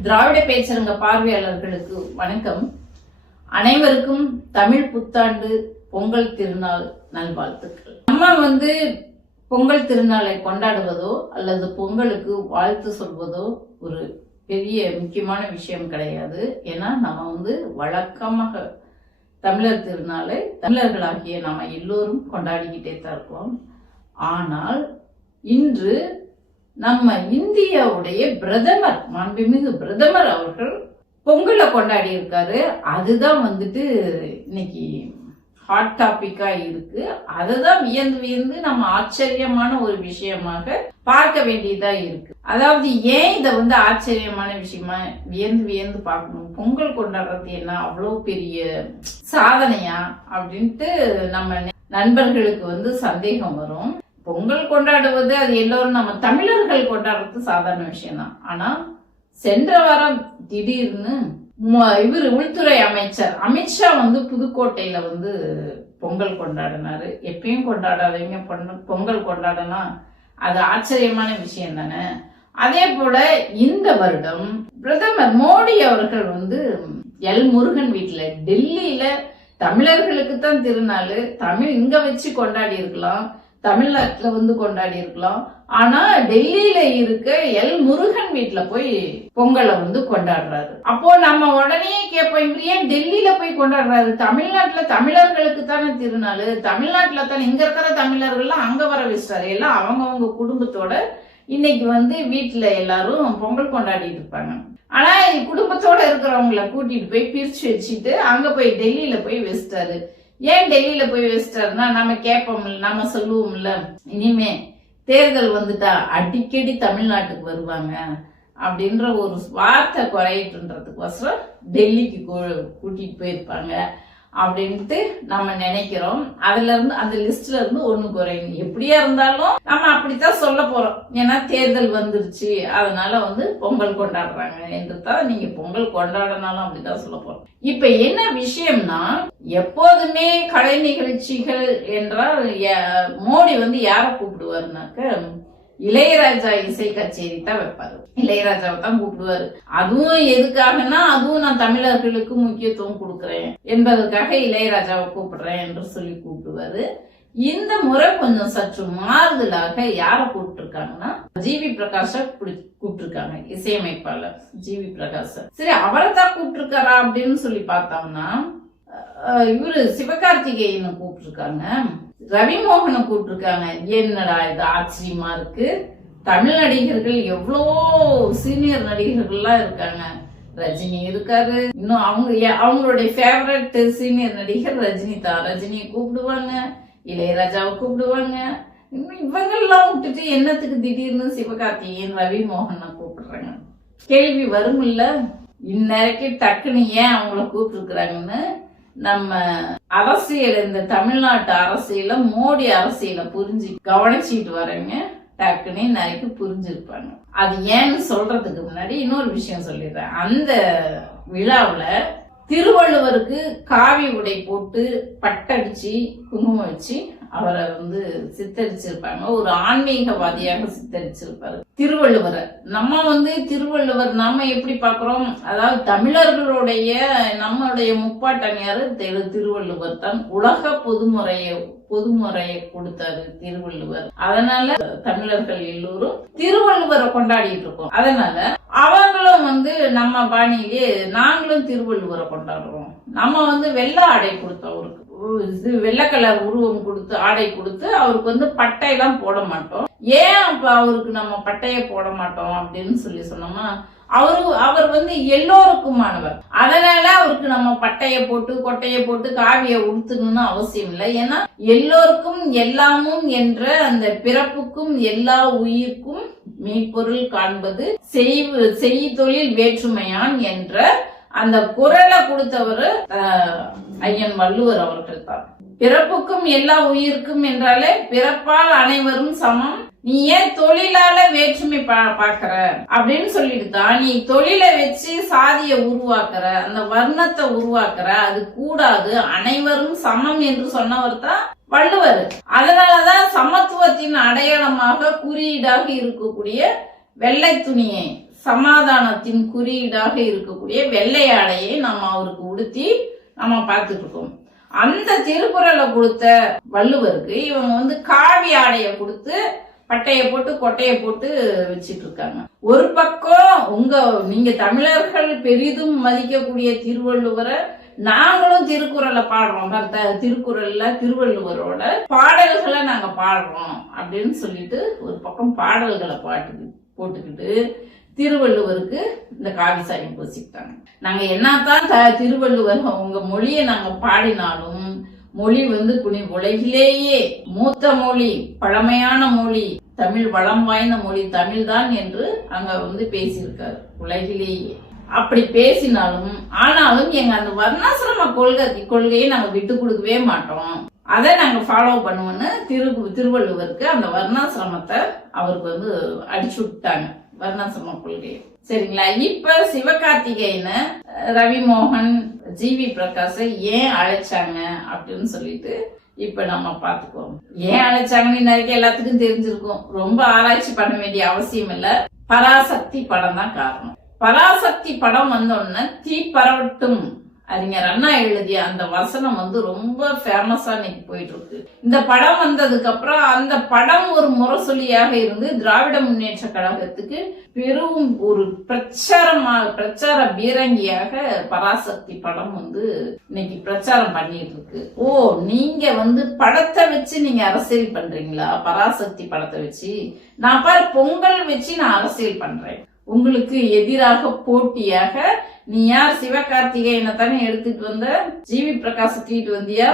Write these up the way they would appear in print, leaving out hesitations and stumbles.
திராவிட பேச்சரங்க பார்வையாளர்களுக்கு வணக்கம். அனைவருக்கும் தமிழ் புத்தாண்டு பொங்கல் திருநாள் நல்வாழ்த்துக்கள். நம்ம பொங்கல் திருநாளை கொண்டாடுவதோ அல்லது பொங்கலுக்கு வாழ்த்து சொல்வதோ ஒரு பெரிய முக்கியமான விஷயம் கிடையாது. ஏன்னா நம்ம வழக்கமாக தமிழர் திருநாளை தமிழர்களாகிய நாம எல்லோரும் கொண்டாடிக்கிட்டே தான் இருக்கோம். ஆனால் இன்று நம்ம இந்தியாவுடைய பிரதமர், மாண்புமிகு பிரதமர் அவர்கள் பொங்கலை கொண்டாடி இருக்காரு. அதுதான் இன்னைக்கு ஹாட் டாபிக்கா இருக்கு. அதுதான் வியந்து நம்ம ஆச்சரியமான ஒரு விஷயமாக பார்க்க வேண்டியதா இருக்கு. அதாவது ஏன் இத ஆச்சரியமான விஷயமா வியந்து பார்க்கணும், பொங்கல் கொண்டாடுறது என்ன அவ்வளவு பெரிய சாதனையா அப்படின்ட்டு நம்ம நண்பர்களுக்கு சந்தேகம் வரும். பொங்கல் கொண்டாடுவது அது எல்லோரும் நம்ம தமிழர்கள் கொண்டாடுறது சாதாரண விஷயம் தான். ஆனா சென்ற வாரம் திடீர்னு உள்துறை அமைச்சர் அமித்ஷா புதுக்கோட்டையில பொங்கல் கொண்டாடினாரு. எப்பயும் கொண்டாடாதீங்க, பொங்கல் கொண்டாடலாம், அது ஆச்சரியமான விஷயம் தானே. அதே போல இந்த வருடம் பிரதமர் மோடி அவர்கள் எல் முருகன் வீட்டுல டெல்லியில தமிழர்களுக்கு தான் திருநாள், தமிழ் இங்க வச்சு கொண்டாடி இருக்கலாம், தமிழ்நாட்டுல கொண்டாடி இருக்கலாம். ஆனா டெல்லியில இருக்க எல் முருகன் வீட்டுல போய் பொங்கலை கொண்டாடுறாரு. அப்போ நம்ம உடனே கேட்போம், இவர் ஏன் டெல்லியில போய் கொண்டாடுறாரு? தமிழ்நாட்டுல தமிழர்களுக்கு தானே திருநாள், தமிழ்நாட்டுல தானே, இங்க இருக்கிற தமிழர்கள்லாம் அங்க வர வச்சிட்டாரு. எல்லாம் அவங்கவுங்க குடும்பத்தோட இன்னைக்கு வீட்டுல எல்லாரும் பொங்கல் கொண்டாடிட்டு இருப்பாங்க. ஆனா குடும்பத்தோட இருக்கிறவங்களை கூட்டிட்டு போய் பிரிச்சு வச்சுட்டு அங்க போய் டெல்லியில போய் வச்சிட்டாரு. ஏன் டெல்லியில போய் வச்சிட்டாருன்னா, நம்ம கேட்போம்ல, நம்ம சொல்லுவோம்ல, இனிமே தேர்தல் வந்துட்டா அடிக்கடி தமிழ்நாட்டுக்கு வருவாங்க அப்படின்ற ஒரு வார்த்தை குறையிட்டுன்றதுக்கோசரம் டெல்லிக்கு கூட்டிட்டு போயிருப்பாங்க அப்படின்ட்டு நம்ம நினைக்கிறோம். அதுல இருந்து அந்த லிஸ்ட்ல இருந்து ஒண்ணு குறையும். எப்படியா இருந்தாலும் நம்ம அப்படித்தான் சொல்ல போறோம். ஏன்னா தேர்தல் வந்துருச்சு, அதனால பொங்கல் கொண்டாடுறாங்க என்று தான் நீங்க பொங்கல் கொண்டாடினாலும் அப்படித்தான் சொல்ல போறோம். இப்ப என்ன விஷயம்னா, எப்போதுமே கலை நிகழ்ச்சிகள் என்றால் மோடி யார கூப்பிடுவாருனாக்க இளையராஜா இசை கச்சேரி தான் வைப்பாரு. இளையராஜாவை தான் கூப்பிடுவாரு. அதுவும் எதுக்காகனா, அதுவும் நான் தமிழர்களுக்கு முக்கியத்துவம் கொடுக்கறேன் என்பதற்காக இளையராஜாவை கூப்பிடுறேன் என்று சொல்லி கூப்பிடுவாரு. இந்த முறை கொஞ்சம் சற்று மாறுதலாக யார கூப்பிட்டு இருக்காங்கன்னா, ஜிவி பிரகாஷ கூப்பிட்டு இருக்காங்க, இசையமைப்பாளர் ஜிவி பிரகாஷ். சரி, அவரை தான் கூப்பிட்டு இருக்காரா அப்படின்னு சொல்லி பார்த்தோம்னா, இவரு சிவகார்த்திகேயனை கூப்பிட்டு இருக்காங்க, ரவிமோகனை கூப்பிட்டுருக்காங்க. என்னடா இது ஆச்சரியமா இருக்கு. தமிழ் நடிகர்கள் எவ்வளவோ சீனியர் நடிகர்கள்லாம் இருக்காங்க. ரஜினி இருக்காரு, இன்னும் அவங்களுடைய ஃபேவரட் சீனியர் நடிகர் ரஜினி தான். ரஜினியை கூப்பிடுவாங்க, இளையராஜாவை கூப்பிடுவாங்க. இன்னும் இவங்கெல்லாம் விட்டுட்டு என்னத்துக்கு திடீர்னு சிவகார்த்திகேயன் ரவிமோகனை கூப்பிடுறாங்க? கேள்வி வரும் இல்ல. இந்நேரக்கு டக்குன்னு ஏன் அவங்கள கூப்பிட்டுருக்குறாங்கன்னு நம்ம அரசியல், இந்த தமிழ்நாட்டு அரசியல, மோடி அரசியல புரிஞ்சு கவனிச்சுட்டு வரவங்க டக்குன்னு நிறைய புரிஞ்சிருப்பாங்க. அது ஏன்னு சொல்றதுக்கு முன்னாடி இன்னொரு விஷயம் சொல்லிடுறேன். அந்த விழாவுல திருவள்ளுவருக்கு காவி உடை போட்டு பட்டடிச்சு குங்குமம் வச்சு அவரை சித்தரிச்சிருப்பாங்க. ஒரு ஆன்மீகவாதியாக சித்தரிச்சிருப்பாரு திருவள்ளுவரை. நம்ம திருவள்ளுவர் நாம எப்படி பாக்குறோம், அதாவது தமிழர்களுடைய நம்மளுடைய முப்பாட்டனியாரு திருவள்ளுவர் தான். உலக பொதுமுறையை கொடுத்தாரு திருவள்ளுவர். அதனால தமிழர்கள் எல்லோரும் திருவள்ளுவரை கொண்டாடிட்டு இருக்கோம். அதனால அவங்களும் நம்ம பாணியிலே நாங்களும் திருவள்ளுவரை கொண்டாடுறோம். நம்ம வெள்ளை ஆடை கொடுத்தோம் அவருக்கு, வெள்ளை கலர் உருவம் கொடுத்து ஆடை கொடுத்து அவருக்கு பட்டையெல்லாம் போட மாட்டோம். ஏன் அப்ப அவருக்கு நம்ம பட்டைய போட மாட்டோம் அப்படின்னு சொல்லி சொன்னோம்னா, அவர் எல்லோருக்குமானவர். அதனால அவருக்கு நம்ம பட்டைய போட்டு கொட்டைய போட்டு காவிய உடுத்தணும்னு அவசியம் இல்லை. ஏன்னா எல்லோருக்கும் எல்லாமும் என்ற அந்த பிறப்புக்கும் எல்லா உயிர்க்கும் மெய்ப்பொருள் காண்பது செய் தொழில் வேற்றுமையான் என்ற அந்த குரலை கொடுத்தவர் ஐயன் வள்ளுவர் அவர்கள் தான். பிறப்புக்கும் எல்லா உயிருக்கும் என்றாலே பிறப்பால் அனைவரும் சமம், நீ ஏன் தொழிலால வேற்றுமை பாக்குற அப்படின்னு சொல்லிட்டு தான் நீ தொழிலை வச்சு சாதிய உருவாக்குற, அந்த வர்ணத்தை உருவாக்குற. அது கூடாது, அனைவரும் சமம் என்று சொன்னவர் தான் வள்ளுவர். அதனாலதான் சமத்துவத்தின் அடையாளமாக குறியீடாக இருக்கக்கூடிய வெள்ளை துணியை சமாதானத்தின் குறியீடாக இருக்கக்கூடிய வெள்ளை ஆடையை நம்ம அவருக்கு உடுத்தி நம்ம பார்த்துட்டு இருக்கோம். அந்த திருக்குறளை கொடுத்த வள்ளுவருக்கு இவங்க வந்து காவி ஆடைய கொடுத்து பட்டைய போட்டு கொட்டைய போட்டு வச்சிட்டு இருக்காங்க. ஒரு பக்கம் நீங்க தமிழர்கள் பெரிதும் மதிக்கக்கூடிய திருவள்ளுவரை நாங்களும் திருக்குறளை பாடுறோம், திருக்குறள்ல திருவள்ளுவரோட பாடல்களை நாங்க பாடுறோம் அப்படின்னு சொல்லிட்டு ஒரு பக்கம் பாடல்களை போட்டுக்கிட்டு திருவள்ளுவருக்கு இந்த காவி சாயம் பூசிக்கிட்டாங்க. நாங்க என்னத்தான் திருவள்ளுவர் உங்க மொழியை நாங்க பாடினாலும் மொழி வந்து உலகிலேயே மூத்த மொழி, பழமையான மொழி, தமிழ் வளம் வாய்ந்த மொழி தமிழ் தான் என்று அங்க வந்து பேசியிருக்காரு உலகிலேயே. அப்படி பேசினாலும் ஆனாலும் எங்க அந்த வர்ணாசிரம கொள்கையை நாங்க விட்டு கொடுக்கவே மாட்டோம், அதை நாங்க ஃபாலோ பண்ணுவோம்னு திருவள்ளுவருக்கு அந்த வர்ணாசிரமத்தை அவருக்கு வந்து அடிச்சு விட்டாங்க, வர்ணாசிரம கொள்கை. சரிங்களா? இப்ப சிவகார்த்திகேயனை ரவிமோகன், ஜிவி பிரகாஷை ஏன் அழைச்சாங்க அப்படின்னு சொல்லிட்டு இப்ப நம்ம பாத்துக்குவோம். ஏன் அழைச்சாங்கன்னு நிறைய எல்லாத்துக்கும் தெரிஞ்சிருக்கும், ரொம்ப ஆராய்ச்சி பண்ண வேண்டிய அவசியம் இல்ல. பராசக்தி படம் தான் காரணம். பராசக்தி படம் வந்தோடனே தீ பரவட்டும் அறிஞர் அண்ணா எழுதிய அந்த வசனம் வந்து ரொம்ப ஃபேமஸா இன்னைக்கு போயிட்டு இருக்கு. இந்த படம் வந்ததுக்கு அப்புறம் அந்த படம் ஒரு முரசொலியாக இருந்து திராவிட முன்னேற்ற கழகத்துக்கு பெரும் ஒரு பிரச்சார பீரங்கியாக பராசக்தி படம் வந்து இன்னைக்கு பிரச்சாரம் பண்ணிட்டு இருக்கு. நீங்க வந்து படத்தை வச்சு நீங்க அரசியல் பண்றீங்களா? பராசக்தி படத்தை வச்சு நான் பாரு பொங்கல் வச்சு நான் அரசியல் பண்றேன். உங்களுக்கு எதிராக போட்டியாக நீ யார்? சிவகார்த்திகேயனை தானே எடுத்துட்டு வந்த, ஜிவி பிரகாஷ் தூக்கிட்டு வந்தியா,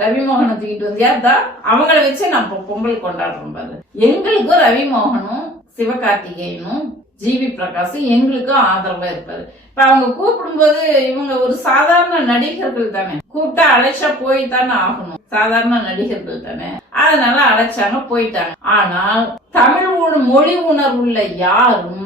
ரவிமோகனை தூக்கிட்டு வந்தியா? தான் அவங்கள வச்சு நான் பொங்கல் கொண்டாடுறோம் பாரு. எங்களுக்கும் ரவிமோகனும் சிவகார்த்திகேயனும் ஜிவி பிரகாஷ் எங்களுக்கும் ஆதரவா இருப்பாரு. இப்ப அவங்க கூப்பிடும்போது இவங்க ஒரு சாதாரண நடிகர்கள் தானே, கூப்பிட்டா அழைச்சா போய் தானே ஆகணும், சாதாரண நடிகர்கள் தானே, அதனால அழைச்சாங்க, போயிட்டாங்க. ஆனால் தமிழ் மொழி உணர்வுள்ள யாரும்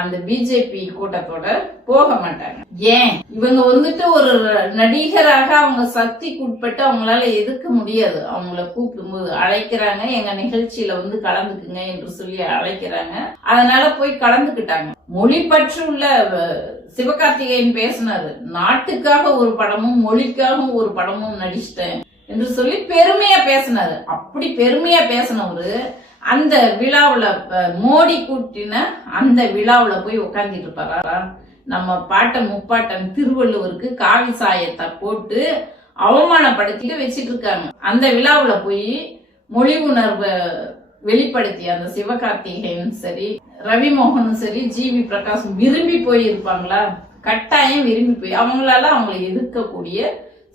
அந்த பிஜேபி கூட்டத்தோட போக மாட்டாங்க. ஏன்? இவங்க வந்துட்டு ஒரு நடிகராக அவங்க சக்திக்கு உட்பட்டு அவங்களால எதிர்க்க முடியாது. அவங்கள கூப்பிடும்போது அழைக்கிறாங்க, எங்க நிகழ்ச்சியில வந்து கலந்துக்குங்க என்று சொல்லி அழைக்கிறாங்க, அதனால போய் கலந்துக்கிட்டாங்க. மொழி பற்று உள்ள சிவகார்த்திகேயன் பேசினாரு, நாட்டுக்காக ஒரு படமும் மொழிக்காகவும் ஒரு படமும் நடிச்சிட்டேன் என்று சொல்லி பெருமையா பேசினாரு. அப்படி பெருமையா பேசினவரு அந்த விழாவுல மோடி கூட்டின அந்த விழாவுல போய் உட்கார்ந்துட்டு இருப்பாரா? நம்ம பாட்டன் முப்பாட்டன் திருவள்ளுவருக்கு காவி சாயத்தை போட்டு அவமானப்படுத்திட்டு வச்சிட்டு இருக்காங்க. அந்த விழாவுல போய் மொழி உணர்வை வெளிப்படுத்தி அந்த சிவகார்த்திகேயன் சரி, ரவிமோகனும் சரி, ஜிவி பிரகாஷும் விரும்பி போய் இருப்பாங்களா? கட்டாயம் விரும்பி போய், அவங்களால அவங்களை எதிர்க்கக்கூடிய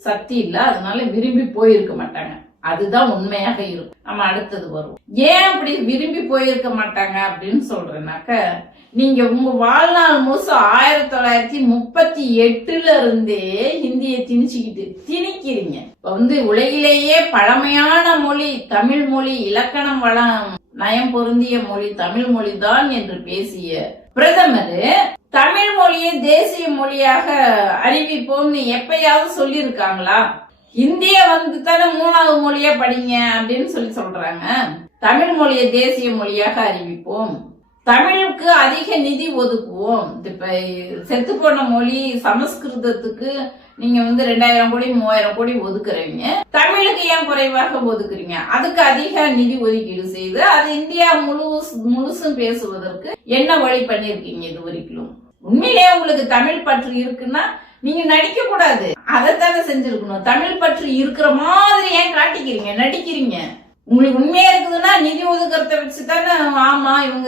சக்தி இல்ல, அதனால விரும்பி போயிருக்க மாட்டாங்க. அதுதான் உண்மையாக இருக்கும். நம்ம அடுத்தது வரும். ஏன் அப்படி விரும்பி போயிருக்க மாட்டாங்க அப்படின்னு சொல்றேன்னாக்க, நீங்க உங்க வாழ்நாள் முழுசும் 1938 இருந்தே ஹிந்தியை திணிக்கிறீங்க. வந்து உலகிலேயே பழமையான மொழி தமிழ் மொழி, இலக்கணம் வளம் நயம் பொருந்திய மொழி தமிழ் மொழி தான் என்று பேசிய பிரதமர் தமிழ் மொழியை தேசிய மொழியாக அறிவிப்போம்னு எப்பயாவது சொல்லி இருக்காங்களா? இந்திய வந்து தானே 3வது மொழியா படிங்க அப்படின்னு சொல்றாங்க. தமிழ் மொழியை தேசிய மொழியாக அறிவிப்போம், தமிழுக்கு அதிக நிதி ஒதுக்குவோம். இப்ப செத்து போன மொழி சமஸ்கிருதத்துக்கு நீங்க வந்து 2000 கோடி 3000 கோடி ஒதுக்குறீங்க, தமிழுக்கு ஏன் குறைவாக ஒதுக்குறீங்க? அதுக்கு அதிக நிதி ஒதுக்கீடு செய்து அது இந்தியா முழுசும் பேசுவதற்கு என்ன வழி பண்ணிருக்கீங்க இது வரைக்கும்? உண்மையிலேயே உங்களுக்கு தமிழ் பற்று இருக்குன்னா நீங்க நடிக்க கூடாது, அதைத்தானே செஞ்சிருக்கணும். தமிழ் பற்று இருக்கிற மாதிரி ஏன் காட்டிக்கிறீங்க, நடிக்கிறீங்க? உங்களுக்கு உண்மையா இருக்குதுன்னா நிதி ஒதுக்கறத வச்சுதானே. ஆமா, இவங்க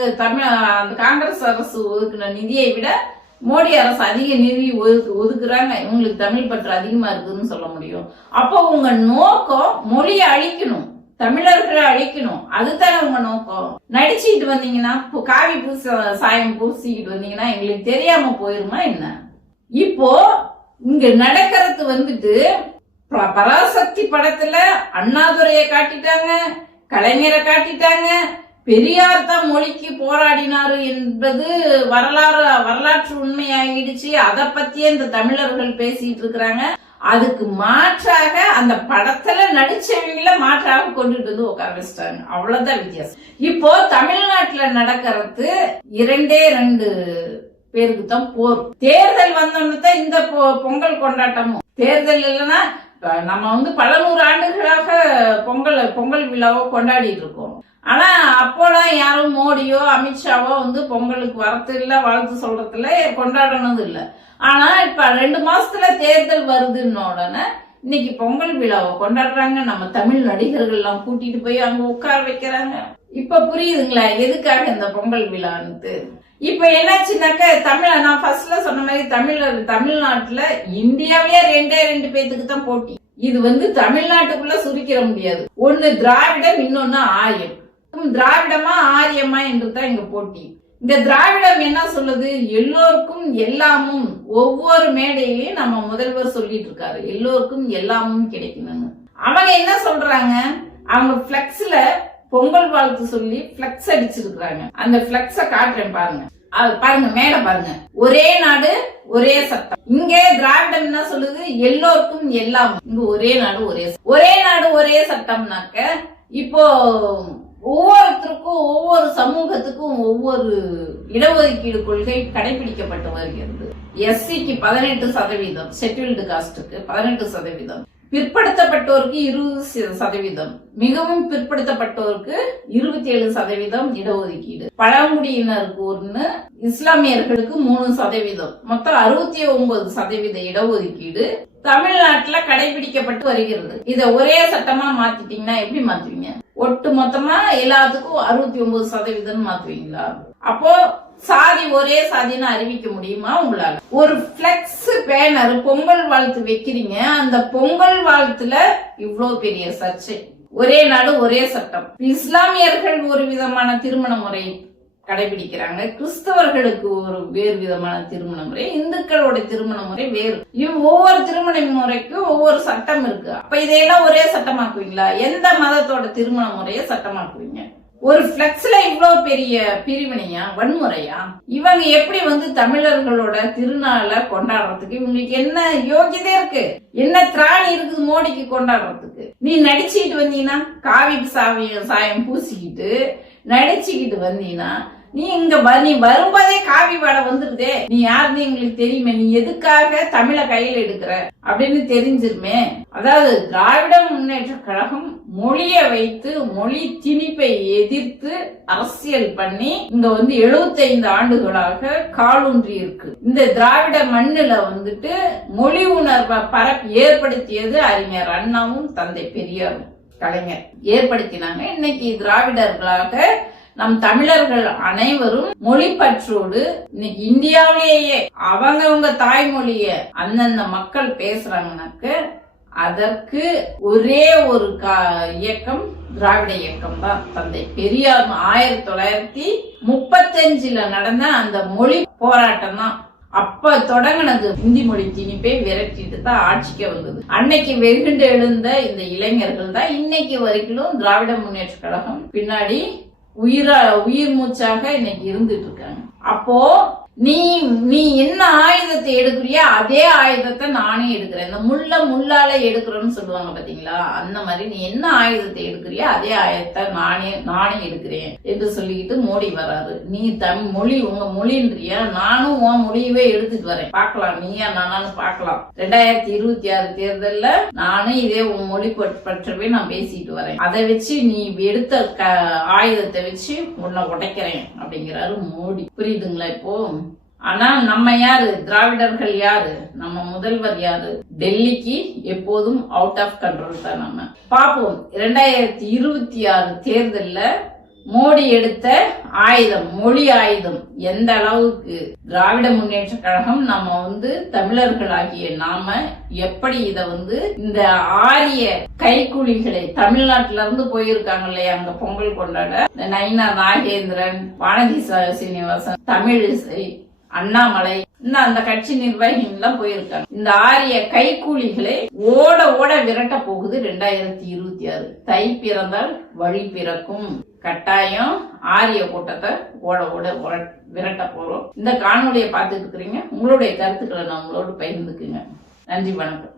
அந்த காங்கிரஸ் அரசு ஒதுக்குன நிதியை விட மோடி அரசு அதிக நிதி ஒதுக்குறாங்க, இவங்களுக்கு தமிழ் பற்று அதிகமா இருக்குதுன்னு சொல்ல முடியும். அப்போ உங்க நோக்கம் மொழியை அழிக்கணும், தமிழர்களை அழிக்கணும், அதுதானே உங்க நோக்கம். நடிச்சுக்கிட்டு வந்தீங்கன்னா, காவி சாயம் பூசிக்கிட்டு வந்தீங்கன்னா எங்களுக்கு தெரியாம போயிருமா என்ன? இப்போ இங்க நடக்கிறது வந்துட்டு பராசக்தி படத்துல அண்ணாதுரையை காட்டிட்டாங்க, கலைஞரை காட்டிட்டாங்க, பெரியார் தான் மொழிக்கு போராடினாரு என்பது வரலாற்று உண்மையாகிடுச்சு. அதை பத்தியே இந்த தமிழர்கள் பேசிட்டு இருக்கிறாங்க. அதுக்கு மாற்றாக அந்த படத்துல நடிச்சவங்கள மாற்றாக கொண்டுட்டு வந்து உட்கார வச்சிட்டாங்க. அவ்வளவுதான் வித்தியாசம். இப்போ தமிழ்நாட்டுல நடக்கிறது 2 பேருக்கு தான் போர். தேர்தல் வந்தோன்னு தான் இந்த பொங்கல் கொண்டாட்டமும். தேர்தல் இல்லைன்னா நம்ம வந்து பல 100 ஆண்டுகளாக பொங்கல் விழாவோ கொண்டாடிட்டு இருக்கோம். ஆனா அப்போலாம் யாரும் மோடியோ அமித்ஷாவோ வந்து பொங்கலுக்கு வரது இல்ல, வாழ்த்து சொல்றதுல கொண்டாடணும் இல்ல. ஆனா இப்ப 2 மாசத்துல தேர்தல் வருதுன்னு உடனே இன்னைக்கு பொங்கல் விழாவை கொண்டாடுறாங்க. நம்ம தமிழ் நடிகர்கள் எல்லாம் கூட்டிட்டு போய் அங்க உட்கார வைக்கிறாங்க. இப்ப புரியுதுங்களா எதுக்காக இந்த பொங்கல் விழான்ட்டு? இப்ப என்னாச்சுனாக்க நான் ஃபர்ஸ்ட்ல சொன்ன மாதிரி தமிழ்நாட்டுல இந்தியாவிலே 2 பேத்துக்கு தான் போட்டி. இது வந்து தமிழ்நாட்டுக்குள்ள சுருக்கிற முடியாது. ஒண்ணு திராவிடம், இன்னொன்னு ஆரியம். திராவிடமா ஆரியமா என்று தான் இங்க போட்டி. இந்த திராவிடம் என்ன சொல்லுது? எல்லோருக்கும் எல்லாமும். ஒவ்வொரு மேடையிலையும் நம்ம முதல்வர் சொல்லிட்டு இருக்காரு எல்லோருக்கும் எல்லாமும் கிடைக்கணும். அவங்க என்ன சொல்றாங்க? அவங்க பிளெக்ஸ்ல பொங்கல் வாழ்த்து சொல்லி பிளெக்ஸ் அடிச்சிருக்காங்க. அந்த பிளெக்ஸ காட்டுறேன் பாருங்க. பாருங்க, மேல பாருங்க. ஒரே நாடு ஒரே சட்டம். இங்க திராவிடம் என்ன சொல்லுது? எல்லோருக்கும் எல்லாம். இங்க ஒரே நாடு ஒரே சட்டம்னாக்க இப்போ ஒவ்வொருத்தருக்கும் ஒவ்வொரு சமூகத்துக்கும் ஒவ்வொரு இடஒதுக்கீடு கொள்கை கடைபிடிக்கப்பட்டு வருகிறது. எஸ்சிக்கு 18%, ஷெட்யூல்டு காஸ்டுக்கு 18%, பிற்படுத்தப்பட்டோருக்கு 20%, மிகவும் பிற்படுத்தப்பட்டோருக்கு 27% இடஒதுக்கீடு, பழங்குடியினருக்கு 1, இஸ்லாமியர்களுக்கு 3%, மொத்தம் 69% இடஒதுக்கீடு தமிழ்நாட்டுல கடைபிடிக்கப்பட்டு வருகிறது. இத ஒரே சட்டமா மாத்திட்டீங்கன்னா எப்படி மாத்துவீங்க? ஒட்டு மொத்தமா எல்லாத்துக்கும் 69% மாத்துவீங்களா? அப்போ சாதி ஒரே சாதின்னு அறிவிக்க முடியுமா உங்களால? ஒரு பிளெக்ஸ் பேனர் பொங்கல் வாழ்த்து வைக்கிறீங்க, அந்த பொங்கல் வாழ்த்துல இவ்வளவு பெரிய சர்ச்சை. ஒரே நாடு ஒரே சட்டம். இஸ்லாமியர்கள் ஒரு விதமான திருமண முறை கடைபிடிக்கிறாங்க, கிறிஸ்தவர்களுக்கு ஒரு வேறு விதமான திருமண முறை, இந்துக்களோட திருமண முறை வேறு. ஒவ்வொரு திருமண முறைக்கும் ஒவ்வொரு சட்டம் இருக்கு. அப்ப இதையெல்லாம் ஒரே சட்டமாக்குவீங்களா? எந்த மதத்தோட திருமண முறையை சட்டமாக்குவீங்க? ஒரு பிளெக்ஸ்ல இவ்வளவு பெரிய பிரிவினையா, வன்முறையா? இவங்க எப்படி வந்து தமிழர்களோட திருநாளை கொண்டாடுறதுக்கு இவங்களுக்கு என்ன யோகியதே இருக்கு? என்ன திராணி இருக்குது மோடிக்கு கொண்டாடுறதுக்கு? நீ நடிச்சுக்கிட்டு வந்தீங்கன்னா, காவி சாயம் பூசிக்கிட்டு நடிச்சுக்கிட்டு வந்தீங்கன்னா, நீ வரும்போதே காவி வாடை வந்துருதே. நீ யாருன்னு எங்களுக்கு தெரியுமே, நீ எதுக்காக தமிழ கையில எடுக்கிற அப்படின்னு தெரிஞ்சிருமே. அதாவது திராவிட முன்னேற்ற கழகம் மொழிய வைத்து மொழி திணிப்பை எதிர்த்து அரசியல் பண்ணி இங்க 75 ஆண்டுகளாக காலூன்றி இருக்கு. இந்த திராவிட மண்ணுல மொழி உணர்வை ஏற்படுத்தியது அறிஞர் அண்ணாவும் தந்தை பெரியாரும் கலைஞர் ஏற்படுத்தினாங்க. இன்னைக்கு திராவிடர்களாக நம் தமிழர்கள் அனைவரும் மொழி பற்றோடு இன்னைக்கு இந்தியாவிலேயே அவங்கவுங்க தாய்மொழிய அந்தந்த மக்கள் பேசுறாங்கனாக்க அதற்கு ஒரே ஒரு இயக்கம் திராவிட இயக்கம் தான். தந்தை பெரியார் 1935 நடந்த அந்த மொழி போராட்டம் தான். அப்ப தொடங்கினது இந்தி மொழி திணிப்பை விரட்டிட்டு தான் ஆட்சிக்கு வந்தது. அன்னைக்கு வெகுண்டு எழுந்த இந்த இளைஞர்கள் தான் இன்னைக்கு வரைக்கும் திராவிட முன்னேற்ற கழகம் பின்னாடி உயிர் மூச்சாக இன்னைக்கு இருந்துட்டு இருக்காங்க. அப்போ நீ என்ன ஆயுதத்தை எடுக்கிறியோ அதே ஆயுதத்தை நானே எடுக்கிறேன். இந்த முள்ளால எடுக்கிறோம்னு சொல்லுவாங்க பாத்தீங்களா, அந்த மாதிரி நீ என்ன ஆயுதத்தை எடுக்கிறியோ அதே ஆயுதத்தை நானே எடுக்கிறேன் என்று சொல்லிக்கிட்டு மோடி வராரு. நீ மொழி உங்க மொழின்றியா, நானும் உன் மொழியவே எடுத்துட்டு வரேன், பாக்கலாம் நீயா நானும் பாக்கலாம். 2026 தேர்தல்ல நானும் இதே உன் மொழி பற்றவே நான் பேசிட்டு வரேன். அதை வச்சு நீ எடுத்த ஆயுதத்தை வச்சு உன்னை உடைக்கிறேன் அப்படிங்கிறாரு மோடி. புரியுதுங்களா இப்போ? ஆனா நம்ம யாரு? திராவிடர்கள் யாரு? நம்ம முதல்வர் யாரு? டெல்லிக்கு எப்போதும் அவுட் ஆஃப் கண்ட்ரோல் தான். நம்ம பாப்போம் 2026 தேர்தல்ல மோடி எடுத்த ஆயுதம், மொழி ஆயுதம் எந்த அளவுக்கு திராவிட முன்னேற்ற கழகம் நம்ம தமிழர்களாகிய நாம எப்படி இத இந்த ஆரிய கைக்கூலிகளை தமிழ்நாட்டில இருந்து போயிருக்காங்க இல்லையா அங்க பொங்கல் கொண்டாட, நைனா நாகேந்திரன், வானதி சீனிவாசன், தமிழிசை, அண்ணாமலை, இன்னும் அந்த கட்சி நிர்வாகிகள் எல்லாம் போயிருக்காங்க. இந்த ஆரிய கைக்கூலிகளை ஓட விரட்ட போகுது 2026. தை பிறந்தால் வழி பிறக்கும். கட்டாயம் ஆரிய கூட்டத்தை ஓட விரட்ட போறோம். இந்த காணொலியை பார்த்துட்டு இருக்கிறீங்க. உங்களுடைய கருத்துக்களை நம்மளோடு பகிர்ந்துக்குங்க. நன்றி, வணக்கம்.